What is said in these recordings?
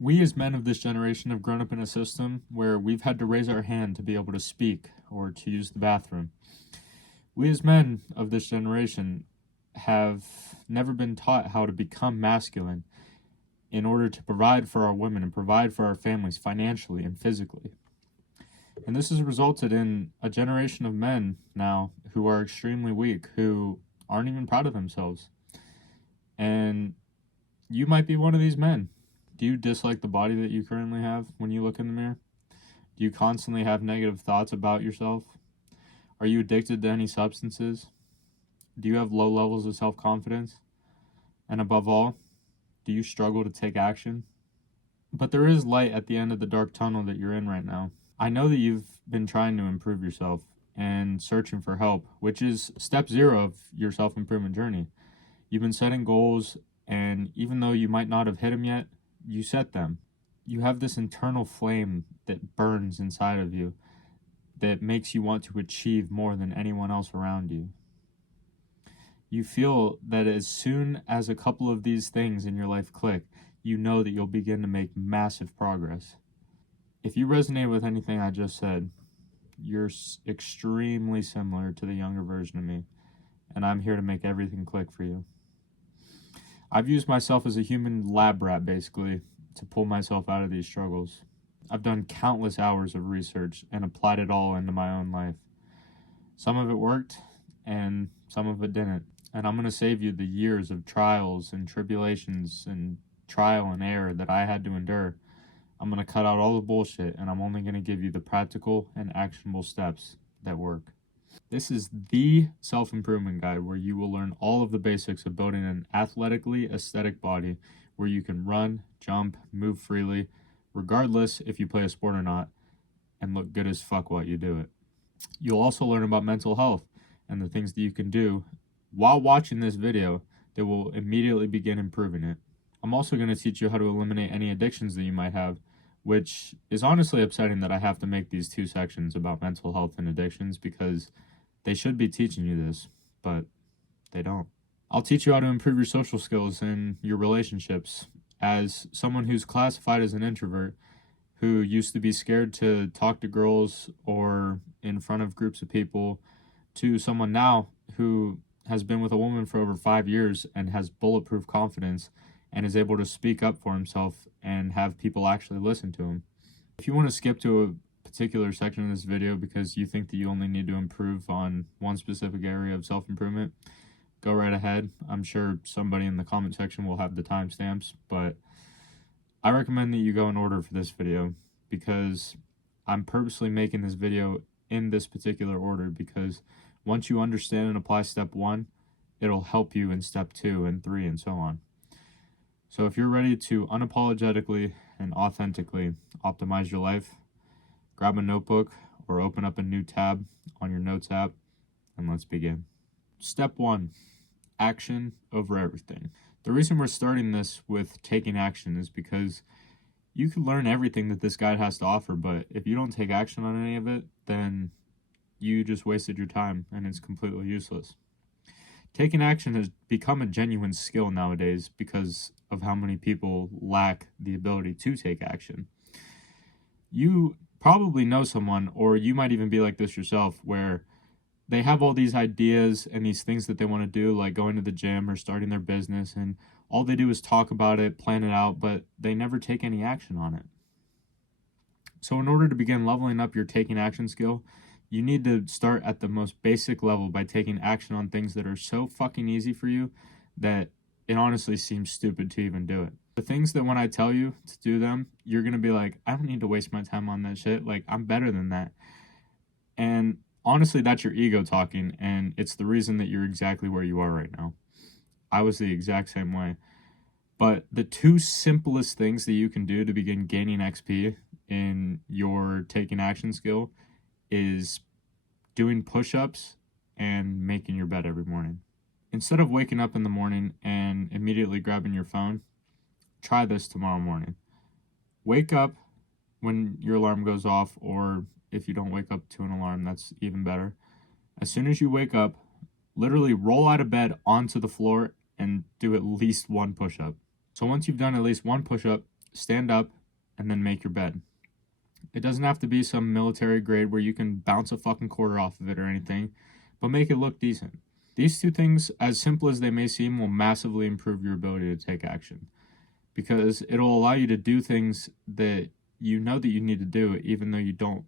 We as men of this generation have grown up in a system where we've had to raise our hand to be able to speak or to use the bathroom. We as men of this generation have never been taught how to become masculine in order to provide for our women and provide for our families financially and physically. And this has resulted in a generation of men now who are extremely weak, who aren't even proud of themselves. And you might be one of these men. Do you dislike the body that you currently have when you look in the mirror? Do you constantly have negative thoughts about yourself? Are you addicted to any substances? Do you have low levels of self-confidence? And above all, do you struggle to take action? But there is light at the end of the dark tunnel that you're in right now. I know that you've been trying to improve yourself and searching for help, which is step 0 of your self-improvement journey. You've been setting goals, and even though you might not have hit them yet, you set them. You have this internal flame that burns inside of you that makes you want to achieve more than anyone else around you. You feel that as soon as a couple of these things in your life click, you know that you'll begin to make massive progress. If you resonate with anything I just said, you're extremely similar to the younger version of me, and I'm here to make everything click for you. I've used myself as a human lab rat, basically, to pull myself out of these struggles. I've done countless hours of research and applied it all into my own life. Some of it worked, and some of it didn't. And I'm going to save you the years of trials and tribulations and trial and error that I had to endure. I'm going to cut out all the bullshit, and I'm only going to give you the practical and actionable steps that work. This is the self-improvement guide where you will learn all of the basics of building an athletically aesthetic body where you can run, jump, move freely, regardless if you play a sport or not, and look good as fuck while you do it. You'll also learn about mental health and the things that you can do while watching this video that will immediately begin improving it. I'm also going to teach you how to eliminate any addictions that you might have, which is honestly upsetting that I have to make these 2 sections about mental health and addictions because they should be teaching you this, but they don't. I'll teach you how to improve your social skills and your relationships. As someone who's classified as an introvert, who used to be scared to talk to girls or in front of groups of people, to someone now who has been with a woman for over 5 years and has bulletproof confidence and is able to speak up for himself and have people actually listen to him. If you want to skip to a particular section of this video because you think that you only need to improve on one specific area of self-improvement, go right ahead. I'm sure somebody in the comment section will have the timestamps, but I recommend that you go in order for this video because I'm purposely making this video in this particular order because once you understand and apply step 1, it'll help you in step 2 and 3 and so on. So if you're ready to unapologetically and authentically optimize your life, grab a notebook or open up a new tab on your notes app and let's begin. Step 1, action over everything. The reason we're starting this with taking action is because you can learn everything that this guide has to offer, but if you don't take action on any of it, then you just wasted your time and it's completely useless. Taking action has become a genuine skill nowadays because of how many people lack the ability to take action. You probably know someone, or you might even be like this yourself, where they have all these ideas and these things that they want to do, like going to the gym or starting their business, and all they do is talk about it, plan it out, but they never take any action on it. So in order to begin leveling up your taking action skill, you need to start at the most basic level by taking action on things that are so fucking easy for you that it honestly seems stupid to even do it. The things that when I tell you to do them, you're going to be like, I don't need to waste my time on that shit. Like, I'm better than that. And honestly, that's your ego talking, and it's the reason that you're exactly where you are right now. I was the exact same way. But the 2 simplest things that you can do to begin gaining XP in your taking action skill is doing push-ups and making your bed every morning. Instead of waking up in the morning and immediately grabbing your phone, try this tomorrow morning. Wake up when your alarm goes off, or if you don't wake up to an alarm, that's even better. As soon as you wake up, literally roll out of bed onto the floor and do at least 1 push-up. So once you've done at least 1 push-up, stand up, and then make your bed. It doesn't have to be some military grade where you can bounce a fucking quarter off of it or anything, but make it look decent. These two things, as simple as they may seem, will massively improve your ability to take action because it'll allow you to do things that you know that you need to do even though you don't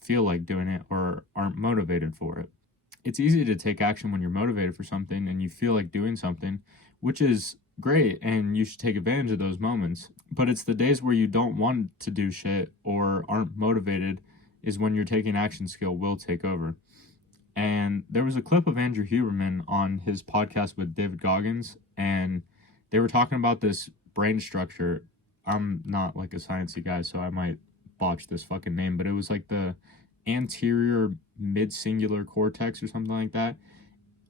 feel like doing it or aren't motivated for it. It's easy to take action when you're motivated for something and you feel like doing something, which is great and you should take advantage of those moments. But it's the days where you don't want to do shit or aren't motivated is when your taking action skill will take over. And there was a clip of Andrew Huberman on his podcast with David Goggins, and they were talking about this brain structure. I'm not like a sciencey guy, so I might botch this fucking name, but it was like the anterior mid-singular cortex or something like that.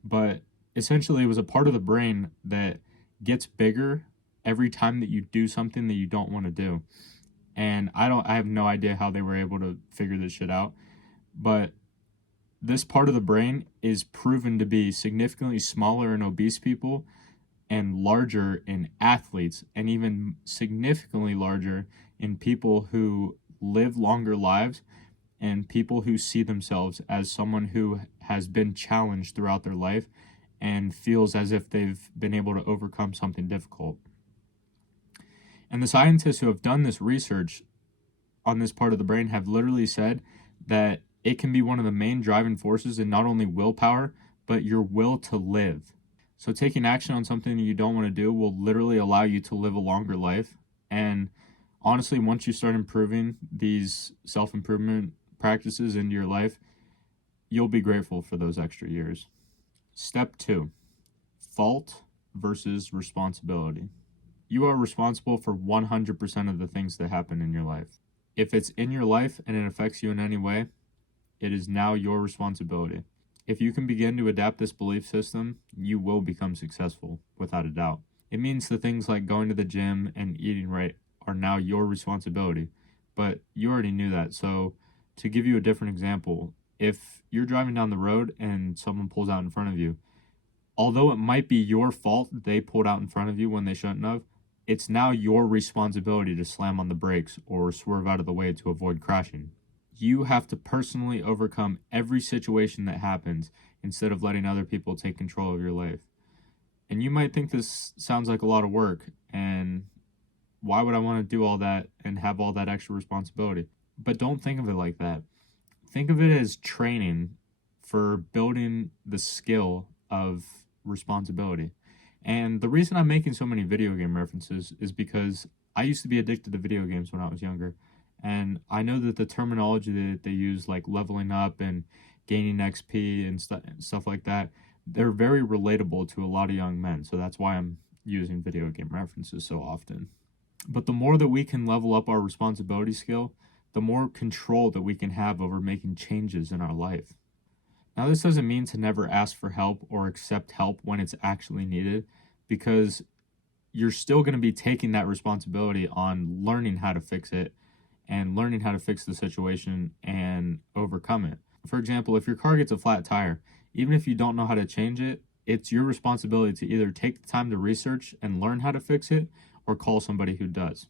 But essentially, it was a part of the brain that gets bigger every time that you do something that you don't want to do. And I have no idea how they were able to figure this shit out, but this part of the brain is proven to be significantly smaller in obese people and larger in athletes, and even significantly larger in people who live longer lives and people who see themselves as someone who has been challenged throughout their life and feels as if they've been able to overcome something difficult. And the scientists who have done this research on this part of the brain have literally said that it can be one of the main driving forces in not only willpower, but your will to live. So taking action on something you don't want to do will literally allow you to live a longer life. And honestly, once you start improving these self-improvement practices into your life, you'll be grateful for those extra years. Step 2, fault versus responsibility. You are responsible for 100% of the things that happen in your life. If it's in your life and it affects you in any way, it is now your responsibility. If you can begin to adapt this belief system, you will become successful, without a doubt. It means the things like going to the gym and eating right are now your responsibility, but you already knew that. So to give you a different example, if you're driving down the road and someone pulls out in front of you, although it might be your fault that they pulled out in front of you when they shouldn't have, it's now your responsibility to slam on the brakes or swerve out of the way to avoid crashing. You have to personally overcome every situation that happens instead of letting other people take control of your life. And you might think this sounds like a lot of work, and why would I want to do all that and have all that extra responsibility? But don't think of it like that. Think of it as training for building the skill of responsibility. And the reason I'm making so many video game references is because I used to be addicted to video games when I was younger. And I know that the terminology that they use, like leveling up and gaining XP and stuff like that, they're very relatable to a lot of young men. So that's why I'm using video game references so often. But the more that we can level up our responsibility skill, the more control that we can have over making changes in our life. Now, this doesn't mean to never ask for help or accept help when it's actually needed, because you're still going to be taking that responsibility on learning how to fix it and learning how to fix the situation and overcome it. For example, if your car gets a flat tire, even if you don't know how to change it, it's your responsibility to either take the time to research and learn how to fix it or call somebody who does.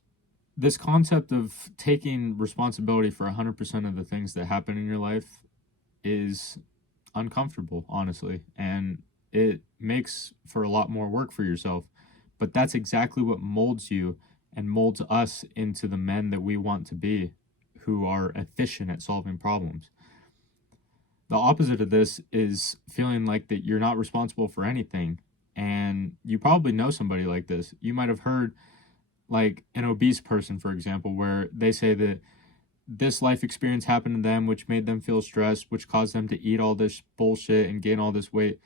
This concept of taking responsibility for 100% of the things that happen in your life is uncomfortable, honestly, and it makes for a lot more work for yourself. But that's exactly what molds you and molds us into the men that we want to be, who are efficient at solving problems. The opposite of this is feeling like that you're not responsible for anything. And you probably know somebody like this. You might have heard like an obese person, for example, where they say that this life experience happened to them, which made them feel stressed, which caused them to eat all this bullshit and gain all this weight.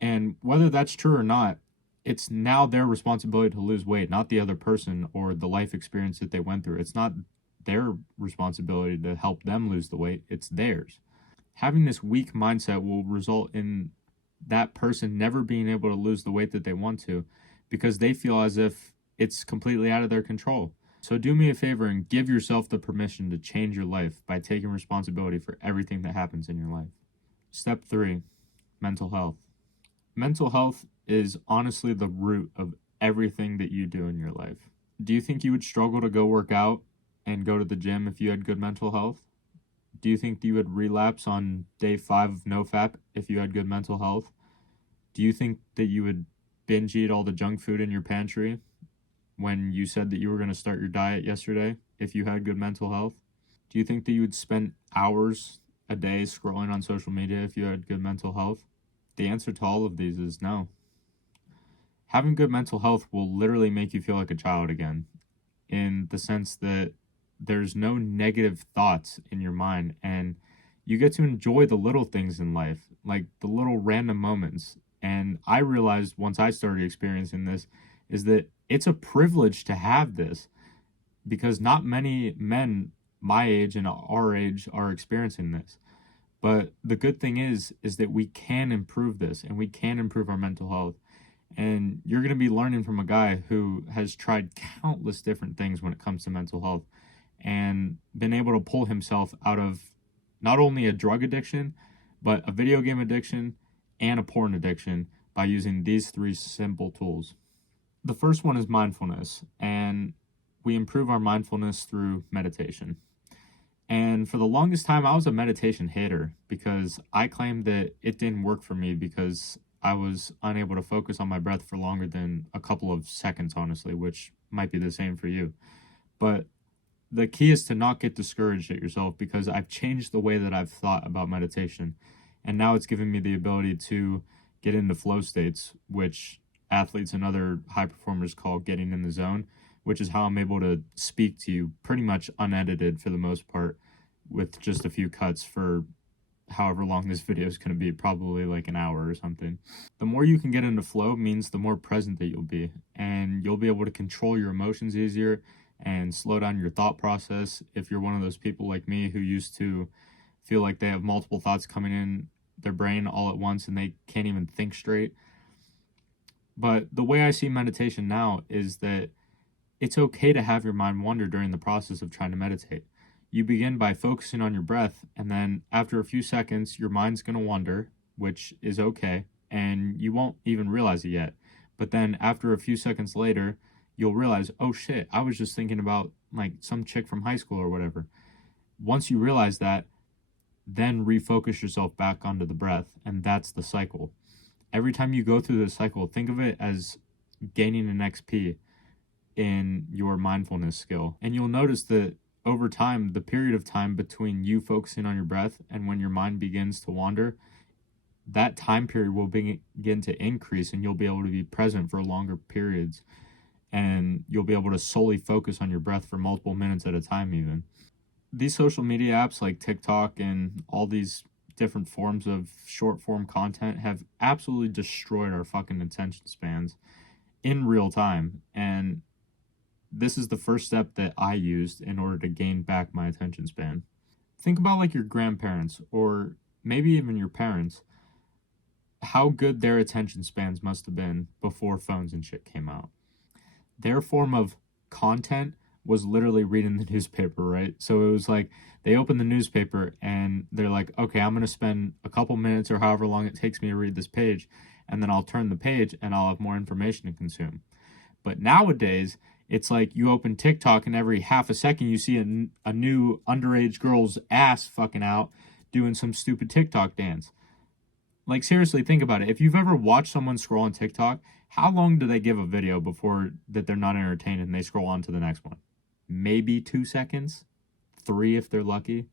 And whether that's true or not, it's now their responsibility to lose weight, not the other person or the life experience that they went through. It's not their responsibility to help them lose the weight, it's theirs. Having this weak mindset will result in that person never being able to lose the weight that they want to because they feel as if it's completely out of their control. So do me a favor and give yourself the permission to change your life by taking responsibility for everything that happens in your life. Step 3, mental health. Mental health is honestly the root of everything that you do in your life. Do you think you would struggle to go work out and go to the gym if you had good mental health? Do you think that you would relapse on day 5 of NoFap if you had good mental health? Do you think that you would binge eat all the junk food in your pantry when you said that you were going to start your diet yesterday if you had good mental health? Do you think that you would spend hours a day scrolling on social media if you had good mental health? The answer to all of these is no. Having good mental health will literally make you feel like a child again, in the sense that there's no negative thoughts in your mind, and you get to enjoy the little things in life, like the little random moments. And I realized once I started experiencing this is that it's a privilege to have this, because not many men my age and our age are experiencing this. But the good thing is that we can improve this, and we can improve our mental health. And you're going to be learning from a guy who has tried countless different things when it comes to mental health and been able to pull himself out of not only a drug addiction, but a video game addiction and a porn addiction by using these 3 simple tools. The first one is mindfulness, and we improve our mindfulness through meditation. And for the longest time, I was a meditation hater because I claimed that it didn't work for me because I was unable to focus on my breath for longer than a couple of seconds, honestly, which might be the same for you. But the key is to not get discouraged at yourself, because I've changed the way that I've thought about meditation. And now it's given me the ability to get into flow states, which athletes and other high performers call getting in the zone, which is how I'm able to speak to you pretty much unedited for the most part, with just a few cuts for however long this video is going to be, probably like an hour or something. The more you can get into flow means the more present that you'll be, and you'll be able to control your emotions easier and slow down your thought process. If you're one of those people like me who used to feel like they have multiple thoughts coming in their brain all at once and they can't even think straight. But the way I see meditation now is that it's okay to have your mind wander during the process of trying to meditate. You begin by focusing on your breath, and then after a few seconds, your mind's going to wander, which is okay, and you won't even realize it yet. But then after a few seconds later, you'll realize, oh shit, I was just thinking about like some chick from high school or whatever. Once you realize that, then refocus yourself back onto the breath, and that's the cycle. Every time you go through this cycle, think of it as gaining an XP in your mindfulness skill. And you'll notice that over time, the period of time between you focusing on your breath and when your mind begins to wander, that time period will begin to increase, and you'll be able to be present for longer periods, and you'll be able to solely focus on your breath for multiple minutes at a time even. These social media apps like TikTok and all these different forms of short form content have absolutely destroyed our fucking attention spans in real time. And this is the first step that I used in order to gain back my attention span. Think about like your grandparents, or maybe even your parents, how good their attention spans must have been before phones and shit came out. Their form of content was literally reading the newspaper, right? So it was like they open the newspaper and they're like, okay, I'm going to spend a couple minutes or however long it takes me to read this page, and then I'll turn the page and I'll have more information to consume. But nowadays, it's like you open TikTok and every half a second you see a new underage girl's ass fucking out doing some stupid TikTok dance. Like, seriously, think about it. If you've ever watched someone scroll on TikTok, how long do they give a video before that they're not entertained and they scroll on to the next one? Maybe 2 seconds? 3 if they're lucky?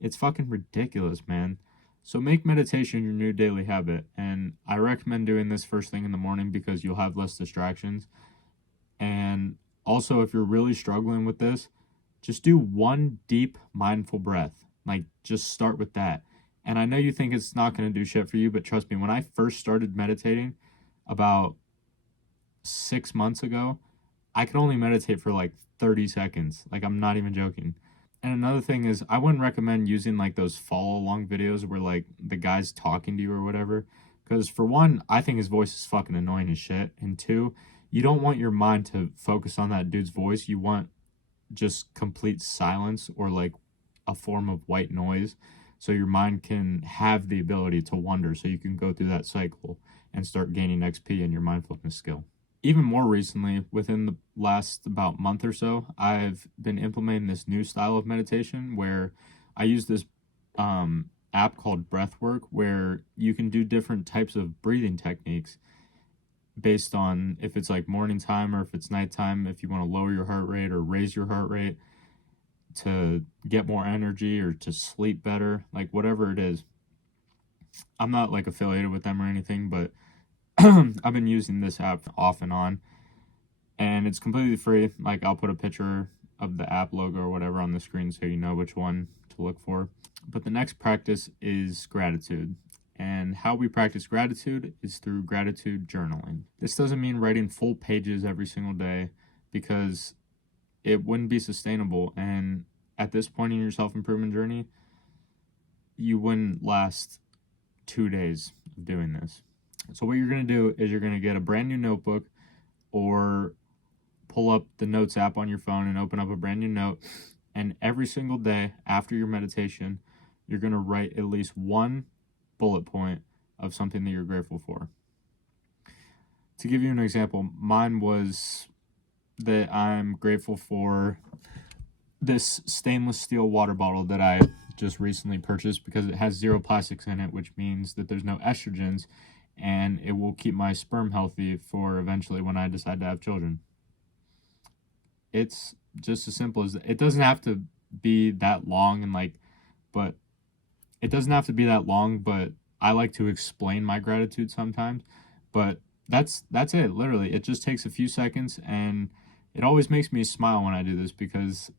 It's fucking ridiculous, man. So make meditation your new daily habit. And I recommend doing this first thing in the morning because you'll have less distractions. And also, if you're really struggling with this, just do one deep, mindful breath. Like, just start with that. And I know you think it's not going to do shit for you, but trust me, when I first started meditating about 6 months ago, I could only meditate for like 30 seconds. Like, I'm not even joking. And another thing is, I wouldn't recommend using like those follow along videos where like the guy's talking to you or whatever. Because for one, I think his voice is fucking annoying as shit. And two, you don't want your mind to focus on that dude's voice. You want just complete silence or like a form of white noise, so your mind can have the ability to wander, so you can go through that cycle and start gaining XP in your mindfulness skill. even more recently, within the last about month or so, I've been implementing this new style of meditation where I use this app called Breathwork, where you can do different types of breathing techniques based on if it's like morning time or if it's nighttime, if you want to lower your heart rate or raise your heart rate to get more energy or to sleep better, like whatever it is. I'm not like affiliated with them or anything, but I've been using this app off and on, and it's completely free. Like, I'll put a picture of the app logo or whatever on the screen so you know which one to look for. But the next practice is gratitude. And how we practice gratitude is through gratitude journaling. This doesn't mean writing full pages every single day, because it wouldn't be sustainable. And at this point in your self-improvement journey, you wouldn't last 2 days of doing this. So what you're going to do is you're going to get a brand new notebook or pull up the notes app on your phone and open up a brand new note. And every single day after your meditation, you're going to write at least one bullet point of something that you're grateful for. To give you an example, mine was that I'm grateful for this stainless steel water bottle that I just recently purchased because it has 0 plastics in it, which means that there's no estrogens, and it will keep my sperm healthy for eventually when I decide to have children. It's just as simple as it doesn't have to be that long, and but it doesn't have to be that long, but I like to explain my gratitude sometimes. But that's it, literally. It just takes a few seconds, and it always makes me smile when I do this because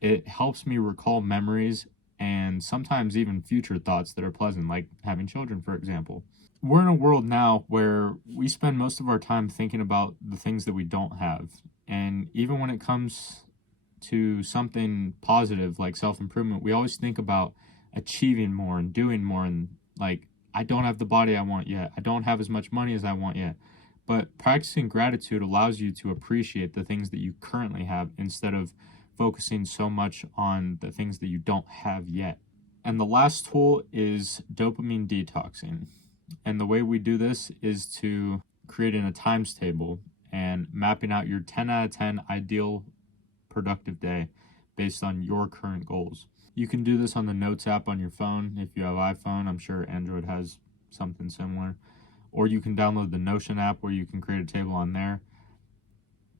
it helps me recall memories and sometimes even future thoughts that are pleasant, like having children, for example. We're in a world now where we spend most of our time thinking about the things that we don't have. And even when it comes to something positive like self-improvement, we always think about achieving more and doing more, and like, I don't have the body I want yet. I don't have as much money as I want yet. But practicing gratitude allows you to appreciate the things that you currently have instead of focusing so much on the things that you don't have yet. And the last tool is dopamine detoxing. And the way we do this is to creating a times table and mapping out your 10 out of 10 ideal productive day based on your current goals. You can do this on the Notes app on your phone. If you have iPhone, I'm sure Android has something similar. Or you can download the Notion app where you can create a table on there.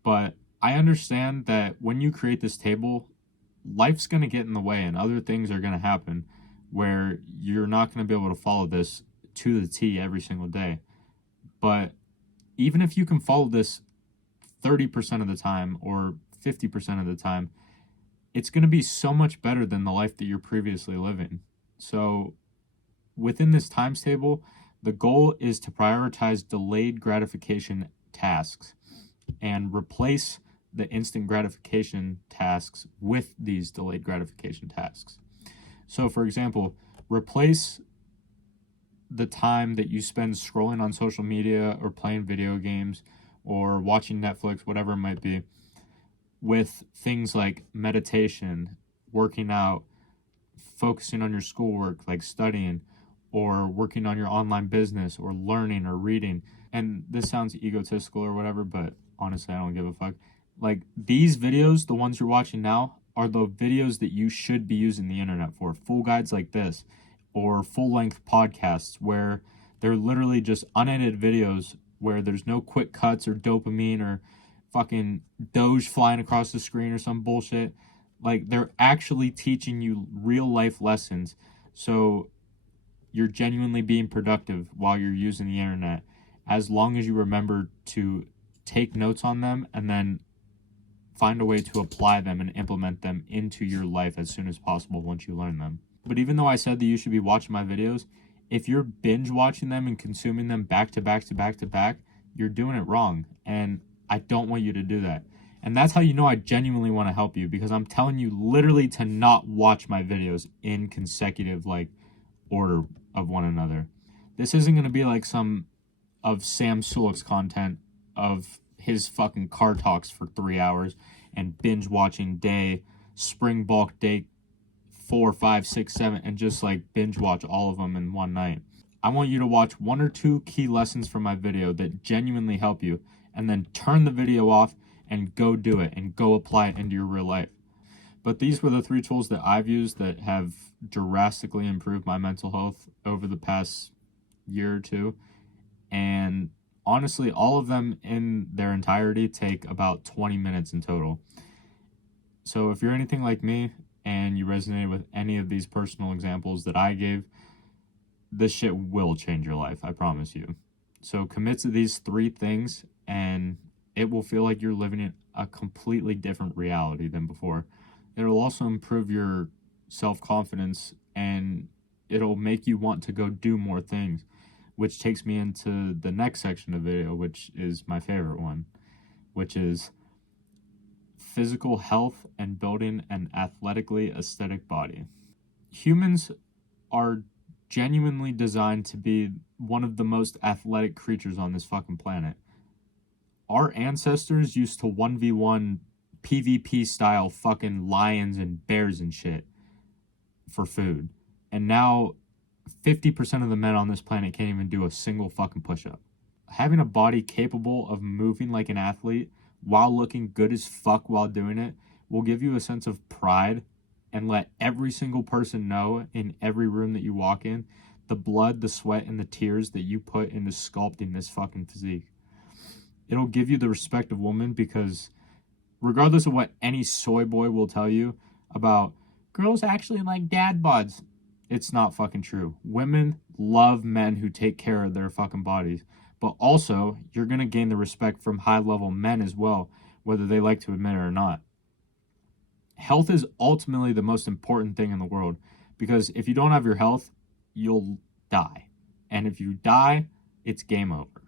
But I understand that when you create this table, life's going to get in the way and other things are going to happen where you're not going to be able to follow this to the T every single day. But even if you can follow this 30% of the time or 50% of the time, it's going to be so much better than the life that you're previously living. So within this times table, the goal is to prioritize delayed gratification tasks and replace the instant gratification tasks with these delayed gratification tasks. So for example, replace the time that you spend scrolling on social media or playing video games or watching Netflix, whatever it might be, with things like meditation, working out, focusing on your schoolwork, like studying, or working on your online business, or learning or reading. And this sounds egotistical or whatever, but honestly, I don't give a fuck. Like, these videos, the ones you're watching now, are the videos that you should be using the internet for. Full guides like this, or full-length podcasts where they're literally just unedited videos where there's no quick cuts or dopamine or fucking Doge flying across the screen or some bullshit. Like, they're actually teaching you real life lessons, so you're genuinely being productive while you're using the internet, as long as you remember to take notes on them and then find a way to apply them and implement them into your life as soon as possible once you learn them. But even though I said that you should be watching my videos, if you're binge watching them and consuming them back to back to back to back, you're doing it wrong. And I don't want you to do that. And that's how you know I genuinely want to help you, because I'm telling you literally to not watch my videos in consecutive, order of one another. This isn't going to be like some of Sam Sulek's content of his fucking car talks for 3 hours and binge watching spring bulk day 4, 5, 6, 7, and just binge watch all of them in one night. I want you to watch 1 or 2 key lessons from my video that genuinely help you, and then turn the video off and go do it and go apply it into your real life. But these were the 3 tools that I've used that have drastically improved my mental health over the past year or two. And honestly, all of them in their entirety take about 20 minutes in total. So if you're anything like me and you resonated with any of these personal examples that I gave, this shit will change your life, I promise you. So commit to these 3 things and it will feel like you're living in a completely different reality than before. It'll also improve your self-confidence and it'll make you want to go do more things, which takes me into the next section of the video, which is my favorite one, which is physical health and building an athletically aesthetic body. Humans are genuinely designed to be one of the most athletic creatures on this fucking planet. Our ancestors used to 1v1 PvP style fucking lions and bears and shit for food. And now 50% of the men on this planet can't even do a single fucking push-up. Having a body capable of moving like an athlete while looking good as fuck while doing it will give you a sense of pride and let every single person know in every room that you walk in the blood, the sweat, and the tears that you put into sculpting this fucking physique. It'll give you the respect of women because regardless of what any soy boy will tell you about girls actually like dad bods, it's not fucking true. Women love men who take care of their fucking bodies. But also, you're going to gain the respect from high-level men as well, whether they like to admit it or not. Health is ultimately the most important thing in the world because if you don't have your health, you'll die. And if you die, it's game over.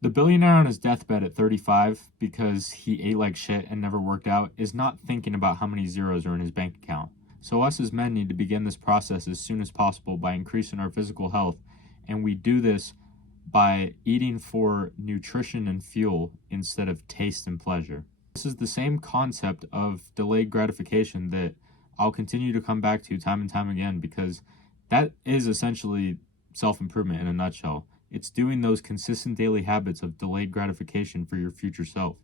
The billionaire on his deathbed at 35 because he ate like shit and never worked out is not thinking about how many zeros are in his bank account. So us as men need to begin this process as soon as possible by increasing our physical health, and we do this by eating for nutrition and fuel instead of taste and pleasure. This is the same concept of delayed gratification that I'll continue to come back to time and time again because that is essentially self-improvement in a nutshell. It's doing those consistent daily habits of delayed gratification for your future self.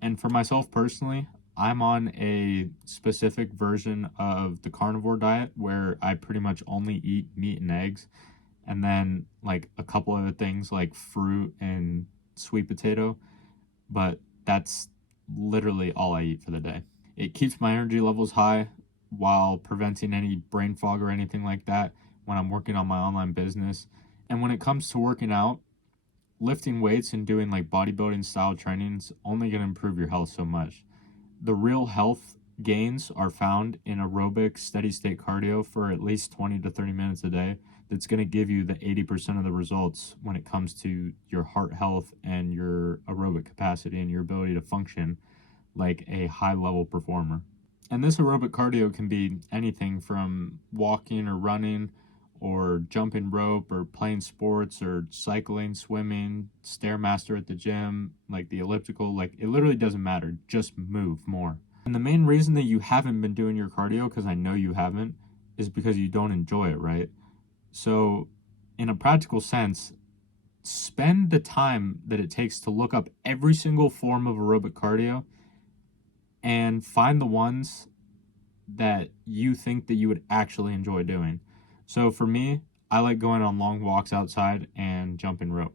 And for myself personally, I'm on a specific version of the carnivore diet where I pretty much only eat meat and eggs and then like a couple other things like fruit and sweet potato, but that's literally all I eat for the day. It keeps my energy levels high while preventing any brain fog or anything like that when I'm working on my online business. And when it comes to working out, lifting weights and doing like bodybuilding style training is only going to improve your health so much. The real health gains are found in aerobic steady state cardio for at least 20 to 30 minutes a day. That's going to give you the 80% of the results when it comes to your heart health and your aerobic capacity and your ability to function like a high level performer. And this aerobic cardio can be anything from walking or running or jumping rope or playing sports or cycling, swimming, Stairmaster at the gym, like the elliptical, like it literally doesn't matter. Just move more. And the main reason that you haven't been doing your cardio, because I know you haven't, is because you don't enjoy it, right? So in a practical sense, spend the time that it takes to look up every single form of aerobic cardio and find the ones that you think that you would actually enjoy doing. So for me, I like going on long walks outside and jumping rope.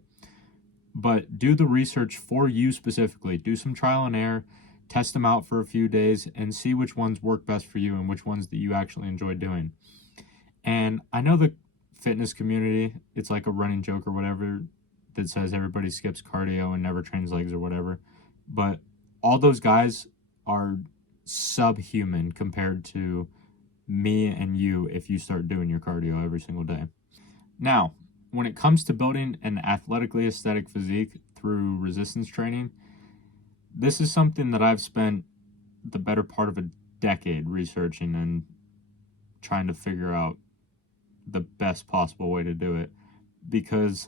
But do the research for you specifically. Do some trial and error, test them out for a few days, and see which ones work best for you and which ones that you actually enjoy doing. And I know the fitness community, it's like a running joke or whatever that says everybody skips cardio and never trains legs or whatever. But all those guys are subhuman compared to me and you if you start doing your cardio every single day. Now, when it comes to building an athletically aesthetic physique through resistance training, this is something that I've spent the better part of a decade researching and trying to figure out the best possible way to do it, because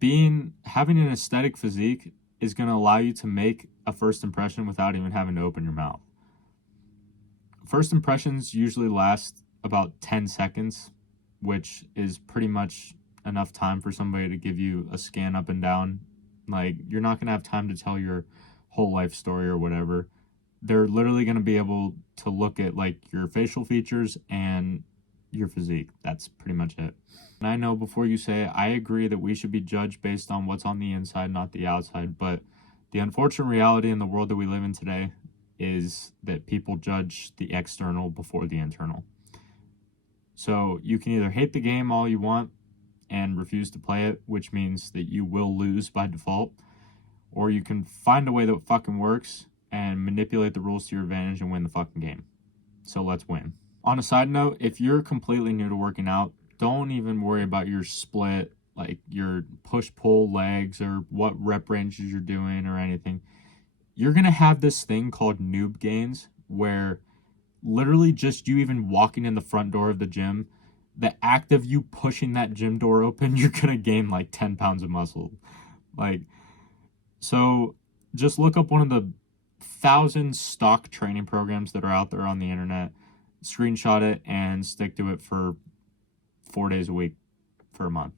having an aesthetic physique is going to allow you to make a first impression without even having to open your mouth. First impressions usually last about 10 seconds, which is pretty much enough time for somebody to give you a scan up and down Like, you're not going to have time to tell your whole life story or whatever. They're literally going to be able to look at like your facial features and your physique. That's pretty much it. And I know before you say it, I agree that we should be judged based on what's on the inside, not the outside. But the unfortunate reality in the world that we live in today is that people judge the external before the internal. So you can either hate the game all you want and refuse to play it, which means that you will lose by default, or you can find a way that fucking works and manipulate the rules to your advantage and win the fucking game. So let's win. On a side note, if you're completely new to working out, don't even worry about your split, like your push-pull legs or what rep ranges you're doing or anything. You're going to have this thing called noob gains where literally just you even walking in the front door of the gym, the act of you pushing that gym door open, you're going to gain like 10 pounds of muscle. Like, so just look up one of the 1,000 stock training programs that are out there on the internet, screenshot it, and stick to it for 4 days a week for a month.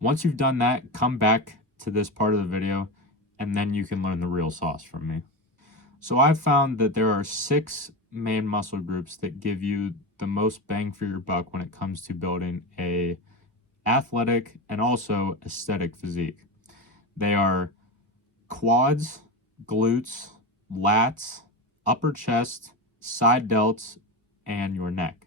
Once you've done that, come back to this part of the video, and then you can learn the real sauce from me. So I've found that there are 6 main muscle groups that give you the most bang for your buck when it comes to building a athletic and also aesthetic physique. They are quads, glutes, lats, upper chest, side delts, and your neck.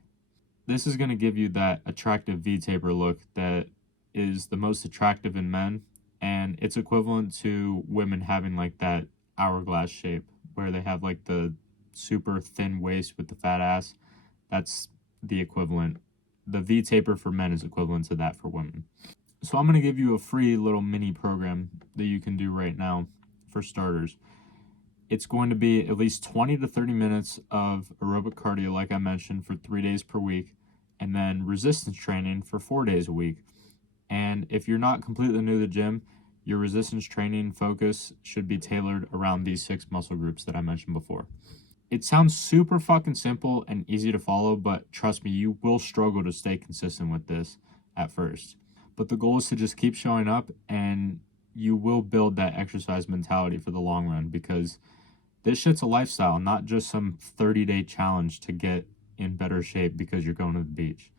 This is going to give you that attractive V-taper look that is the most attractive in men, and it's equivalent to women having like that hourglass shape where they have like the super thin waist with the fat ass. That's the equivalent. The V-taper for men is equivalent to that for women. So I'm going to give you a free little mini program that you can do right now for starters. It's going to be at least 20 to 30 minutes of aerobic cardio, like I mentioned, for 3 days per week, and then resistance training for 4 days a week. And if you're not completely new to the gym, your resistance training focus should be tailored around these 6 muscle groups that I mentioned before. It sounds super fucking simple and easy to follow, but trust me, you will struggle to stay consistent with this at first. But the goal is to just keep showing up, and you will build that exercise mentality for the long run, because this shit's a lifestyle, not just some 30-day challenge to get in better shape because you're going to the beach.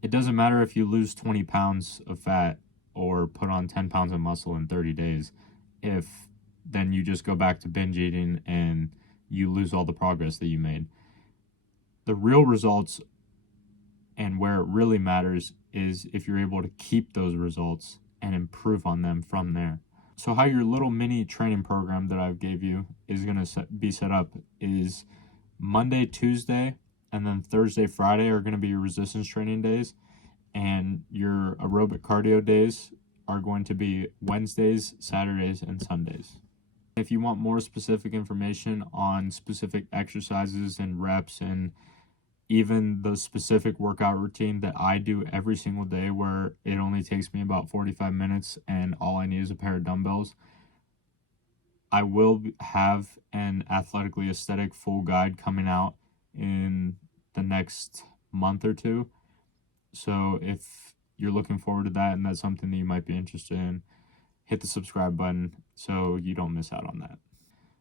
It doesn't matter if you lose 20 pounds of fat or put on 10 pounds of muscle in 30 days if then you just go back to binge eating and you lose all the progress that you made. The real results and where it really matters is if you're able to keep those results and improve on them from there. So how your little mini training program that I've gave you is going to be set up is Monday, Tuesday, and then Thursday, Friday are going to be your resistance training days, and your aerobic cardio days are going to be Wednesdays, Saturdays, and Sundays. If you want more specific information on specific exercises and reps and even the specific workout routine that I do every single day, where it only takes me about 45 minutes and all I need is a pair of dumbbells, I will have an athletically aesthetic full guide coming out in the next month or two. So if you're looking forward to that and that's something that you might be interested in, hit the subscribe button so you don't miss out on that.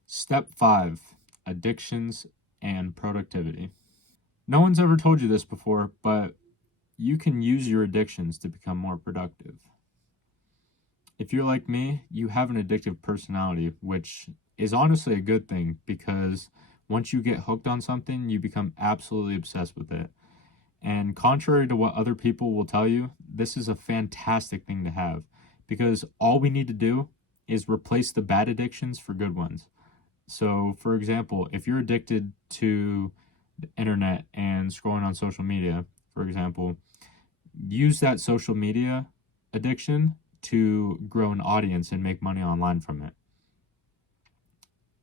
Step 5, addictions and productivity. No one's ever told you this before, but you can use your addictions to become more productive. If you're like me, you have an addictive personality, which is honestly a good thing, because once you get hooked on something, you become absolutely obsessed with it. And contrary to what other people will tell you, this is a fantastic thing to have, because all we need to do is replace the bad addictions for good ones. So, for example, if you're addicted to the internet and scrolling on social media, for example, use that social media addiction to grow an audience and make money online from it.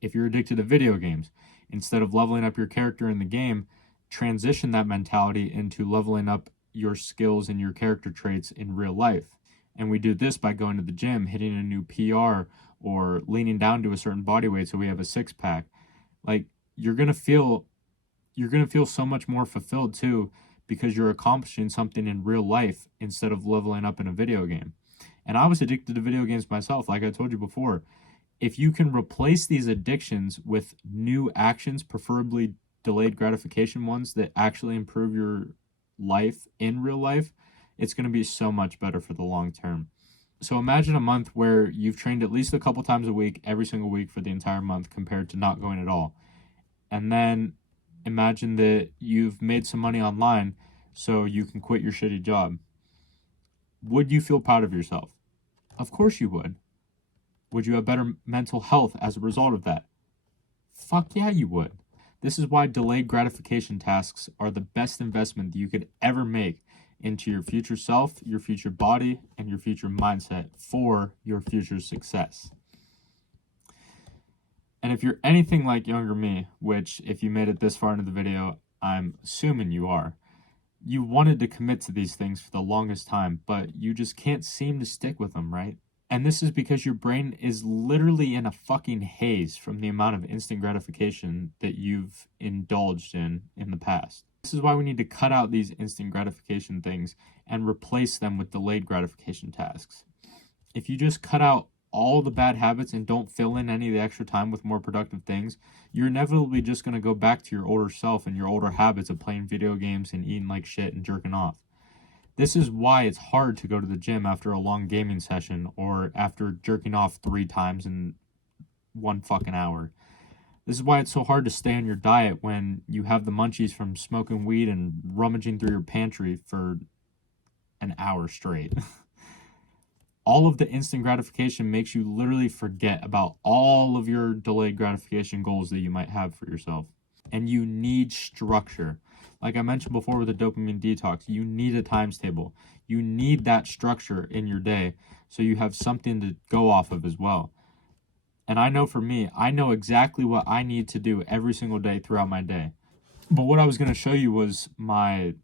If you're addicted to video games, instead of leveling up your character in the game, transition that mentality into leveling up your skills and your character traits in real life. And we do this by going to the gym, hitting a new PR, or leaning down to a certain body weight so we have a 6-pack. Like, you're gonna feel so much more fulfilled too, because you're accomplishing something in real life instead of leveling up in a video game. And I was addicted to video games myself, like I told you before. If you can replace these addictions with new actions, preferably delayed gratification ones that actually improve your life in real life, it's going to be so much better for the long term. So imagine a month where you've trained at least a couple times a week, every single week for the entire month, compared to not going at all. And then imagine that you've made some money online so you can quit your shitty job. Would you feel proud of yourself? Of course you would. Would you have better mental health as a result of that? Fuck yeah, you would. This is why delayed gratification tasks are the best investment that you could ever make into your future self, your future body, and your future mindset for your future success. And if you're anything like younger me, which if you made it this far into the video, I'm assuming you are, you wanted to commit to these things for the longest time, but you just can't seem to stick with them, right? And this is because your brain is literally in a fucking haze from the amount of instant gratification that you've indulged in the past. This is why we need to cut out these instant gratification things and replace them with delayed gratification tasks. If you just cut out all the bad habits and don't fill in any of the extra time with more productive things, you're inevitably just going to go back to your older self and your older habits of playing video games and eating like shit and jerking off. This is why it's hard to go to the gym after a long gaming session or after jerking off 3 times in 1 fucking hour. This is why it's so hard to stay on your diet when you have the munchies from smoking weed and rummaging through your pantry for an hour straight. All of the instant gratification makes you literally forget about all of your delayed gratification goals that you might have for yourself. And you need structure. Like I mentioned before with the dopamine detox, you need a times table. You need that structure in your day so you have something to go off of as well. And I know for me, I know exactly what I need to do every single day throughout my day. But what I was going to show you was my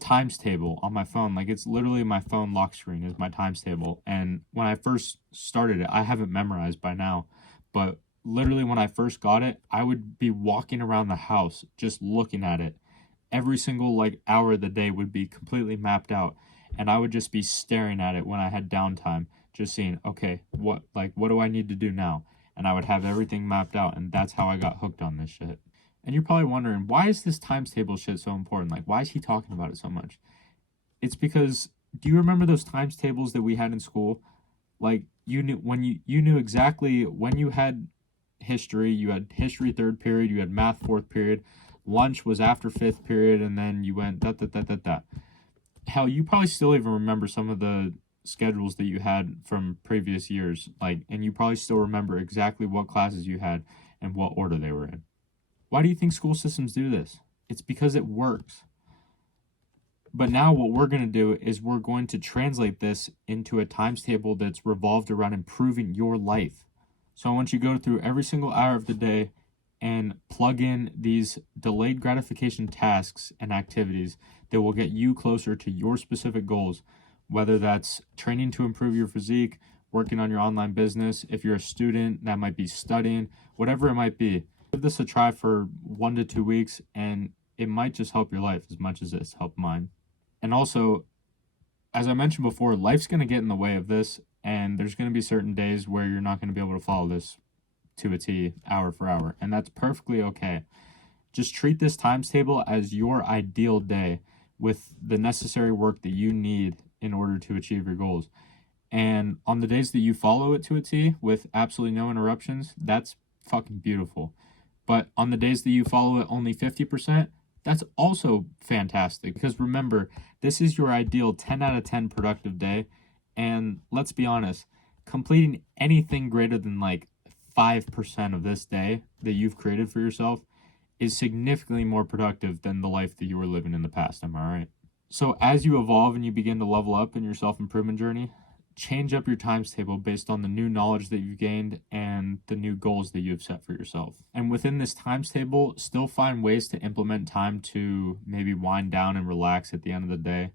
times table on my phone. Like, it's literally my phone lock screen is my times table. And when I first started it, I haven't memorized by now, but literally when I first got it, I would be walking around the house just looking at it. Every single hour of the day would be completely mapped out, and I would just be staring at it when I had downtime, just seeing, okay, what do I need to do now? And I would have everything mapped out, and that's how I got hooked on this shit. And you're probably wondering, why is this times table shit so important? Like, why is he talking about it so much? It's because, do you remember those times tables that we had in school? Like, you knew exactly when you had history, you had history 3rd period, you had math 4th period, lunch was after 5th period, and then you went da. Hell, you probably still even remember some of the schedules that you had from previous years, and you probably still remember exactly what classes you had and what order they were in. Why do you think school systems do this? It's because it works. But now what we're going to do is we're going to translate this into a times table that's revolved around improving your life. So I want you to go through every single hour of the day and plug in these delayed gratification tasks and activities that will get you closer to your specific goals, whether that's training to improve your physique, working on your online business. If you're a student, that might be studying, whatever it might be. Give this a try for 1 to 2 weeks, and it might just help your life as much as it's helped mine. And also, as I mentioned before, life's going to get in the way of this, and there's going to be certain days where you're not going to be able to follow this to a T, hour for hour, and that's perfectly okay. Just treat this times table as your ideal day with the necessary work that you need in order to achieve your goals. And on the days that you follow it to a T with absolutely no interruptions, that's fucking beautiful. But on the days that you follow it only 50%, that's also fantastic. Because remember, this is your ideal 10 out of 10 productive day. And let's be honest, completing anything greater than 5% of this day that you've created for yourself is significantly more productive than the life that you were living in the past. Am I right? So as you evolve and you begin to level up in your self-improvement journey, change up your times table based on the new knowledge that you've gained and the new goals that you've set for yourself. And within this times table, still find ways to implement time to maybe wind down and relax at the end of the day,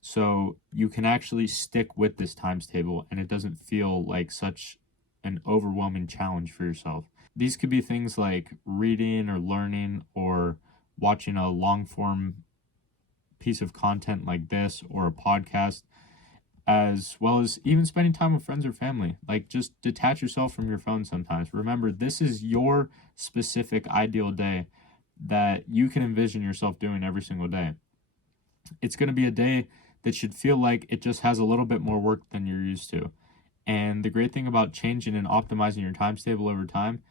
so you can actually stick with this times table and it doesn't feel like such an overwhelming challenge for yourself. These could be things like reading or learning or watching a long form piece of content like this or a podcast. as well as even spending time with friends or family. Like, just detach yourself from your phone sometimes. Remember, this is your specific ideal day that you can envision yourself doing every single day. It's going to be a day that should feel like it just has a little bit more work than you're used to. And the great thing about changing and optimizing your times table over time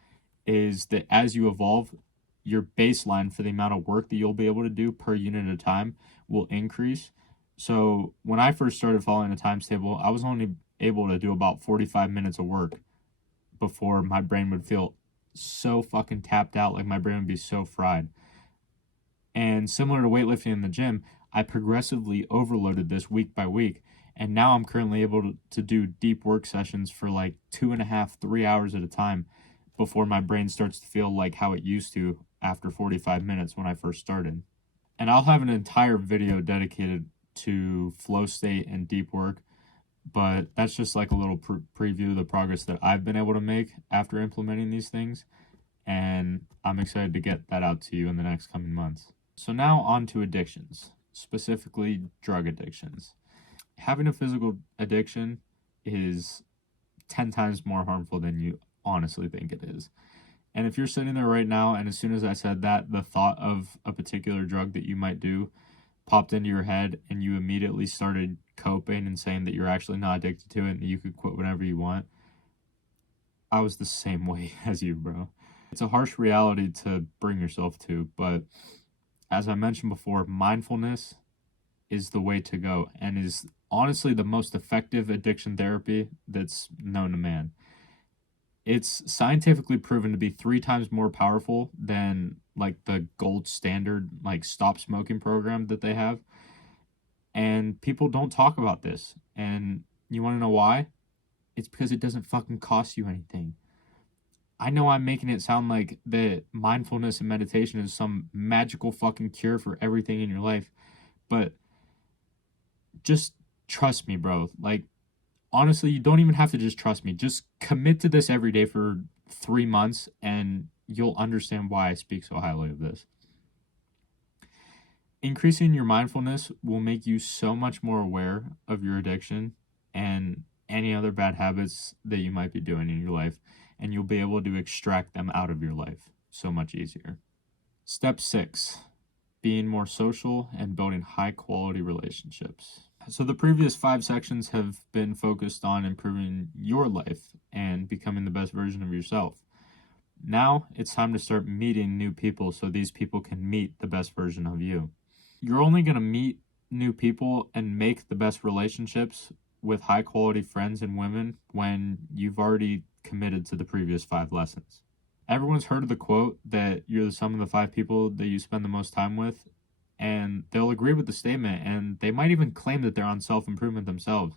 is that as you evolve, your baseline for the amount of work that you'll be able to do per unit of time will increase. So when I first started following a times table, I was only able to do about 45 minutes of work before my brain would feel so fucking tapped out, like my brain would be so fried. And similar to weightlifting in the gym, I progressively overloaded this week by week. And now I'm currently able to do deep work sessions for like 2.5, 3 hours at a time before my brain starts to feel like how it used to after 45 minutes when I first started. And I'll have an entire video dedicated to flow state and deep work, but that's just like a little preview of the progress that I've been able to make after implementing these things. And I'm excited to get that out to you in the next coming months. So now on to addictions, specifically drug addictions. Having a physical addiction is 10 times more harmful than you honestly think it is. And if you're sitting there right now, and as soon as I said that, the thought of a particular drug that you might do popped into your head and you immediately started coping and saying that you're actually not addicted to it and that you could quit whenever you want, I was the same way as you, bro. It's a harsh reality to bring yourself to, but as I mentioned before, mindfulness is the way to go and is honestly the most effective addiction therapy that's known to man. It's scientifically proven to be 3 times more powerful than like the gold standard like stop smoking program that they have. And people don't talk about this. And you want to know why? It's because it doesn't fucking cost you anything. I know I'm making it sound like that mindfulness and meditation is some magical fucking cure for everything in your life, but just trust me, bro. Like, honestly, you don't even have to just trust me. Just commit to this every day for 3 months and you'll understand why I speak so highly of this. Increasing your mindfulness will make you so much more aware of your addiction and any other bad habits that you might be doing in your life, and you'll be able to extract them out of your life so much easier. Step 6, being more social and building high quality relationships. So the previous 5 sections have been focused on improving your life and becoming the best version of yourself. Now it's time to start meeting new people so these people can meet the best version of you. You're only going to meet new people and make the best relationships with high quality friends and women when you've already committed to the previous 5 lessons. Everyone's heard of the quote that you're the sum of the 5 people that you spend the most time with, and they'll agree with the statement, and they might even claim that they're on self-improvement themselves.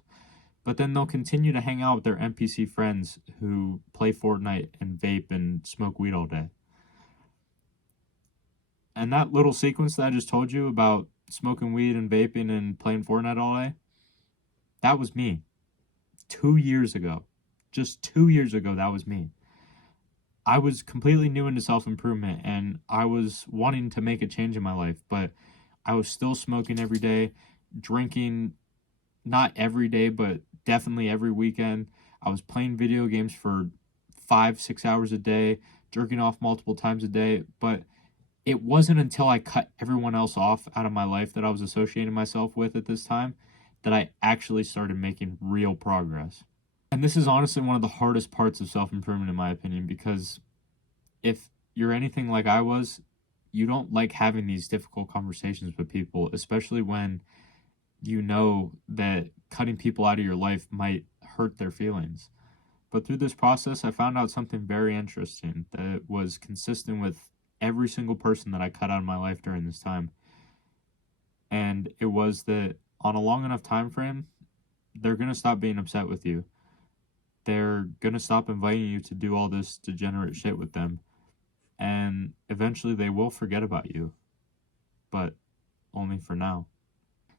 But then they'll continue to hang out with their NPC friends who play Fortnite and vape and smoke weed all day. And that little sequence that I just told you about smoking weed and vaping and playing Fortnite all day, that was me 2 years ago. Just 2 years ago, that was me. I was completely new into self-improvement and I was wanting to make a change in my life, but I was still smoking every day, drinking not every day, but definitely every weekend. I was playing video games for 5-6 hours a day, jerking off multiple times a day, but it wasn't until I cut everyone else off out of my life that I was associating myself with at this time that I actually started making real progress. And this is honestly one of the hardest parts of self-improvement in my opinion, because if you're anything like I was, you don't like having these difficult conversations with people, especially when you know that cutting people out of your life might hurt their feelings. But through this process, I found out something very interesting that was consistent with every single person that I cut out of my life during this time. And it was that on a long enough time frame, they're going to stop being upset with you. They're going to stop inviting you to do all this degenerate shit with them. And eventually they will forget about you. But only for now.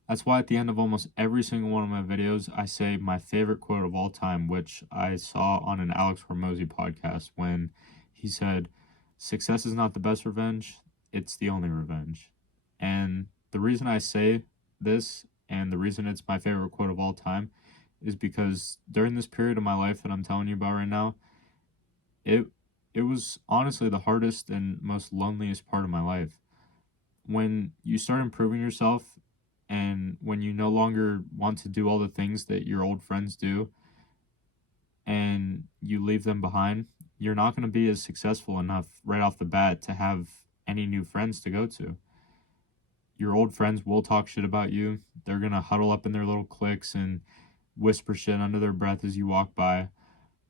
That's why at the end of almost every single one of my videos, I say my favorite quote of all time, which I saw on an Alex Hormozy podcast when he said, "Success is not the best revenge, it's the only revenge." And the reason I say this and the reason it's my favorite quote of all time is because during this period of my life that I'm telling you about right now, it it was honestly the hardest and most loneliest part of my life. When you start improving yourself and when you no longer want to do all the things that your old friends do and you leave them behind, you're not going to be as successful enough right off the bat to have any new friends to go to. Your old friends will talk shit about you. They're going to huddle up in their little cliques and whisper shit under their breath as you walk by.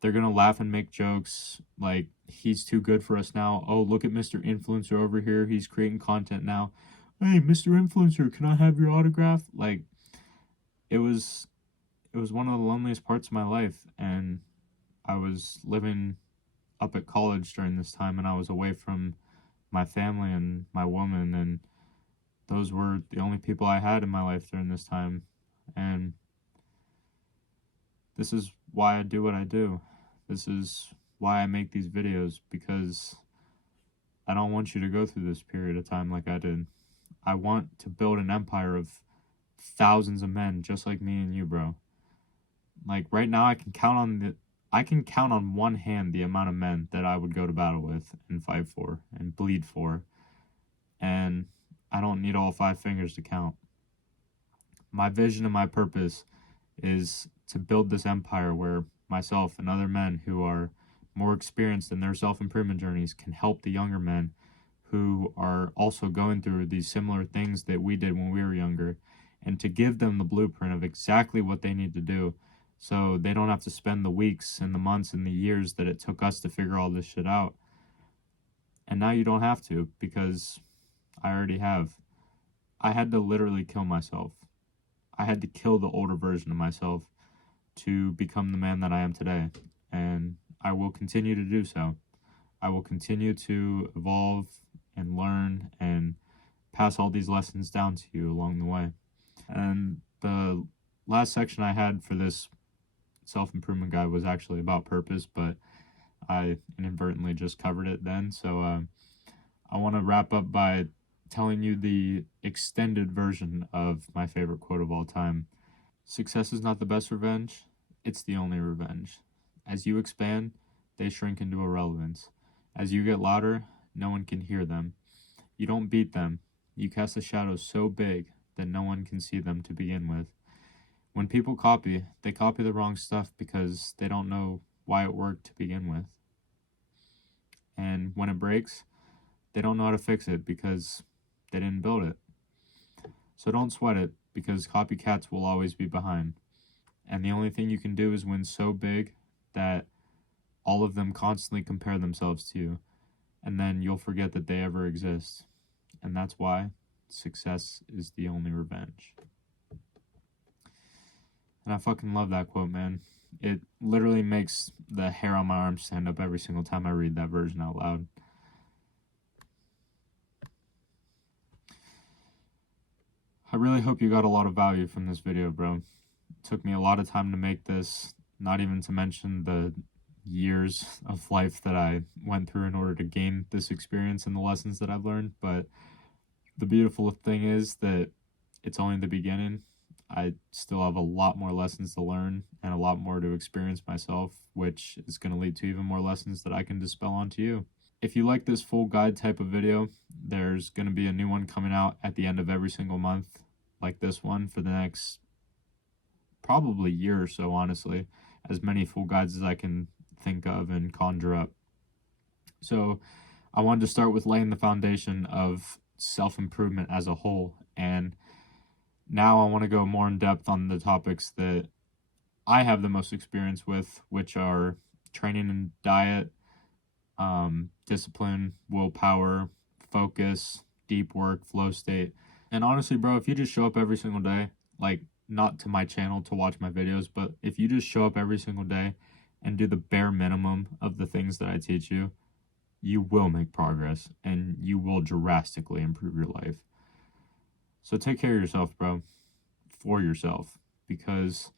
They're going to laugh and make jokes like, he's too good for us now. Oh, look at Mr. Influencer over here. He's creating content now. Hey, Mr. Influencer, can I have your autograph? Like, it was one of the loneliest parts of my life, and I was living up at college during this time, and I was away from my family and my woman, and those were the only people I had in my life during this time. And this is why I do what I do. This is why I make these videos, because I don't want you to go through this period of time like I did. I want to build an empire of thousands of men just like me and you, bro. Like right now I can count on one hand the amount of men that I would go to battle with and fight for and bleed for. And I don't need all 5 fingers to count. My vision and my purpose is to build this empire where myself and other men who are more experienced in their self-improvement journeys can help the younger men who are also going through these similar things that we did when we were younger, and to give them the blueprint of exactly what they need to do so they don't have to spend the weeks and the months and the years that it took us to figure all this shit out. And now you don't have to, because I already have. I had to literally kill myself. I had to kill the older version of myself to become the man that I am today. And I will continue to do so. I will continue to evolve and learn and pass all these lessons down to you along the way. And the last section I had for this self-improvement guide was actually about purpose, but I inadvertently just covered it then. So I want to wrap up by telling you the extended version of my favorite quote of all time. Success is not the best revenge, it's the only revenge. As you expand, they shrink into irrelevance. As you get louder, no one can hear them. You don't beat them. You cast a shadow so big that no one can see them to begin with. When people copy, they copy the wrong stuff because they don't know why it worked to begin with. And when it breaks, they don't know how to fix it because they didn't build it. So don't sweat it, because copycats will always be behind. And the only thing you can do is win so big that all of them constantly compare themselves to you, and then you'll forget that they ever exist. And that's why success is the only revenge. And I fucking love that quote, man. It literally makes the hair on my arm stand up every single time I read that version out loud. I really hope you got a lot of value from this video, bro. It took me a lot of time to make this, not even to mention the years of life that I went through in order to gain this experience and the lessons that I've learned. But the beautiful thing is that it's only the beginning. I still have a lot more lessons to learn and a lot more to experience myself, which is going to lead to even more lessons that I can dispel onto you. If you like this full guide type of video, there's going to be a new one coming out at the end of every single month, like this one, for the next probably year or so, honestly, as many full guides as I can think of and conjure up. So I wanted to start with laying the foundation of self-improvement as a whole, and now I want to go more in depth on the topics that I have the most experience with, which are training and diet, discipline, willpower, focus, deep work, flow state. And honestly, bro, if you just show up every single day, like, not to my channel to watch my videos, but if you just show up every single day and do the bare minimum of the things that I teach you, you will make progress and you will drastically improve your life. So take care of yourself, bro, for yourself, because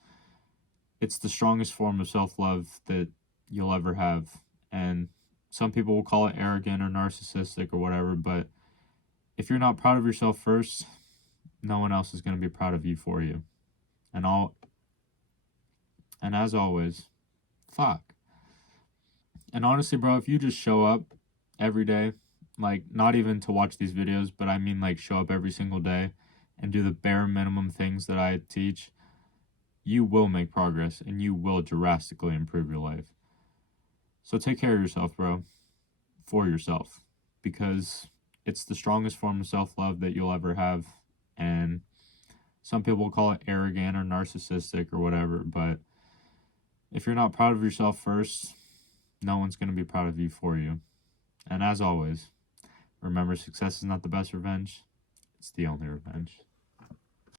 it's the strongest form of self-love that you'll ever have. And some people will call it arrogant or narcissistic or whatever, but if you're not proud of yourself first, no one else is going to be proud of you for you. And And as always, fuck. And honestly, bro, if you just show up every day, like, not even to watch these videos, but I mean, like, show up every single day and do the bare minimum things that I teach, you will make progress and you will drastically improve your life. So take care of yourself, bro, for yourself, because it's the strongest form of self-love that you'll ever have. And some people call it arrogant or narcissistic or whatever, but if you're not proud of yourself first, no one's going to be proud of you for you. And as always, remember, success is not the best revenge, it's the only revenge.